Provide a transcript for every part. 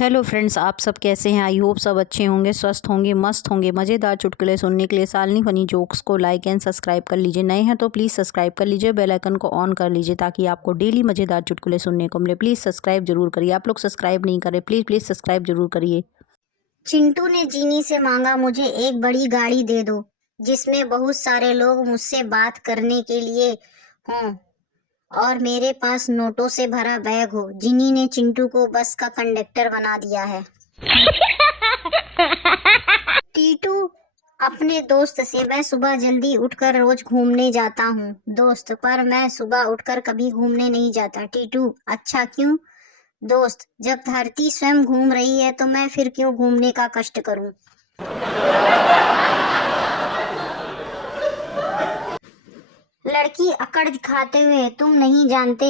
Hello friends, आप सब कैसे हैं। आई होप सब अच्छे होंगे, स्वस्थ होंगे, मस्त होंगे। मज़ेदार चुटकुले सुनने के लिए सालनी फनी जोक्स को लाइक एंड सब्सक्राइब कर लीजिए। नए हैं तो प्लीज़ सब्सक्राइब कर लीजिए, बेल आइकन को ऑन कर लीजिए ताकि आपको डेली मज़ेदार चुटकुले सुनने को मिले। प्लीज़ सब्सक्राइब जरूर करिए। आप लोग सब्सक्राइब नहीं करें, प्लीज़ सब्सक्राइब जरूर करिए। चिंटू ने जीनी से मांगा, मुझे एक बड़ी गाड़ी दे दो जिसमें बहुत सारे लोग मुझसे बात करने के लिए हों और मेरे पास नोटों से भरा बैग हो। जिनी ने चिंटू को बस का कंडक्टर बना दिया है। टीटू अपने दोस्त से, मैं सुबह जल्दी उठकर रोज घूमने जाता हूँ। दोस्त, पर मैं सुबह उठकर कभी घूमने नहीं जाता। टीटू, अच्छा क्यों? दोस्त, जब धरती स्वयं घूम रही है तो मैं फिर क्यों घूमने का कष्ट करूं? लड़की अकड़ दिखाते हुए, तुम नहीं जानते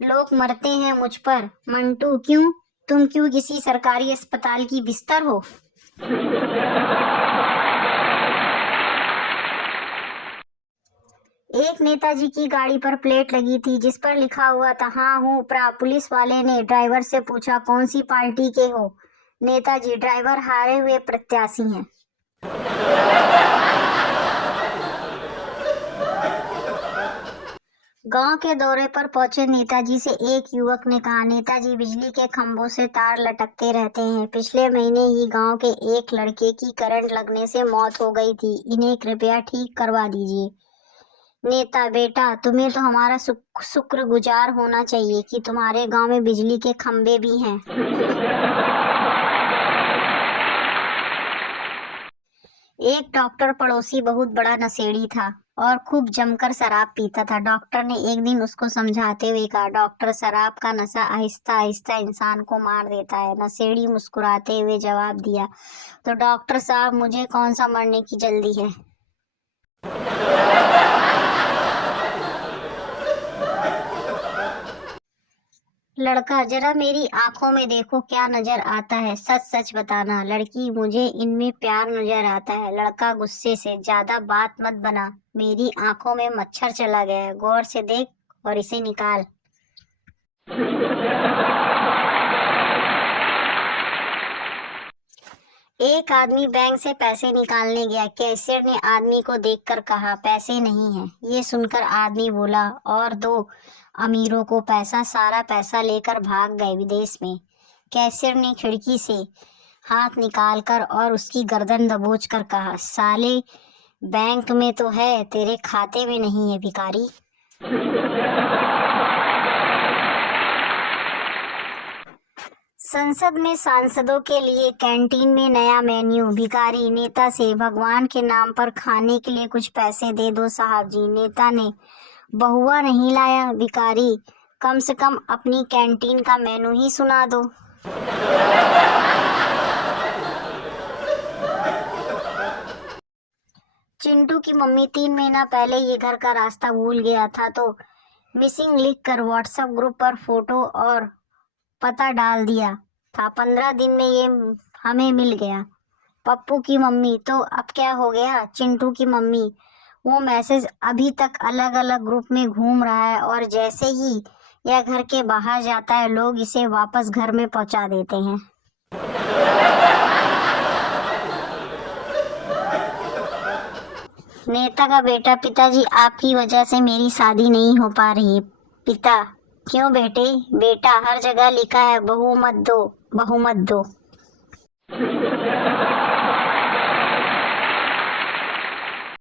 लोग मरते हैं मुझ पर। मंटू, क्यों? तुम क्यों किसी सरकारी अस्पताल की बिस्तर हो? एक नेताजी की गाड़ी पर प्लेट लगी थी जिस पर लिखा हुआ था, हाँ हूँ प्रा। पुलिस वाले ने ड्राइवर से पूछा, कौन सी पार्टी के हो? नेताजी, ड्राइवर हारे हुए प्रत्याशी हैं। गांव के दौरे पर पहुंचे नेताजी से एक युवक ने कहा, नेताजी, बिजली के खंभों से तार लटकते रहते हैं। पिछले महीने ही गांव के एक लड़के की करंट लगने से मौत हो गई थी। इन्हें कृपया ठीक करवा दीजिए। नेता, बेटा, तुम्हें तो हमारा शुक्रगुजार होना चाहिए कि तुम्हारे गांव में बिजली के खंभे भी हैं। एक डॉक्टर पड़ोसी बहुत बड़ा नशेड़ी था और खूब जमकर शराब पीता था। डॉक्टर ने एक दिन उसको समझाते हुए कहा, डॉक्टर, शराब का नशा आहिस्ता आहिस्ता इंसान को मार देता है। नशेड़ी मुस्कुराते हुए जवाब दिया, तो डॉक्टर साहब, मुझे कौन सा मरने की जल्दी है? लड़का, जरा मेरी आंखों में देखो, क्या नजर आता है? सच सच बताना। लड़की, मुझे इनमें प्यार नजर आता है। लड़का गुस्से से, ज्यादा बात मत बना, मेरी आंखों में मच्छर चला गया है, गौर से देख और इसे निकाल। एक आदमी बैंक से पैसे निकालने गया। कैशियर ने आदमी को देखकर कहा, पैसे नहीं हैं। ये सुनकर आदमी बोला, और दो अमीरों को पैसा। सारा पैसा लेकर भाग गए विदेश में। कैशियर ने खिड़की से हाथ निकालकर और उसकी गर्दन दबोच कर कहा, साले, बैंक में तो है, तेरे खाते में नहीं है, भिखारी। संसद में सांसदों के लिए कैंटीन में नया मेन्यू। भिखारी, नेता से, भगवान के नाम पर खाने के लिए कुछ पैसे दे दो साहब जी। नेता ने, बहुआ नहीं लाया? भिखारी, कम से कम अपनी कैंटीन का मेनू ही सुना दो। चिंटू की मम्मी 3 महीना पहले ये घर का रास्ता भूल गया था तो मिसिंग लिखकर व्हाट्सएप ग्रुप पर फोटो और पता डाल दिया था। 15 दिन में ये हमें मिल गया। पप्पू की मम्मी, तो अब क्या हो गया? चिंटू की मम्मी, वो मैसेज अभी तक अलग अलग ग्रुप में घूम रहा है और जैसे ही यह घर के बाहर जाता है लोग इसे वापस घर में पहुंचा देते हैं। नेता का बेटा, पिताजी, आपकी वजह से मेरी शादी नहीं हो पा रही है। पिता, क्यों बेटे? बेटा, हर जगह लिखा है बहुमत दो, बहुमत दो।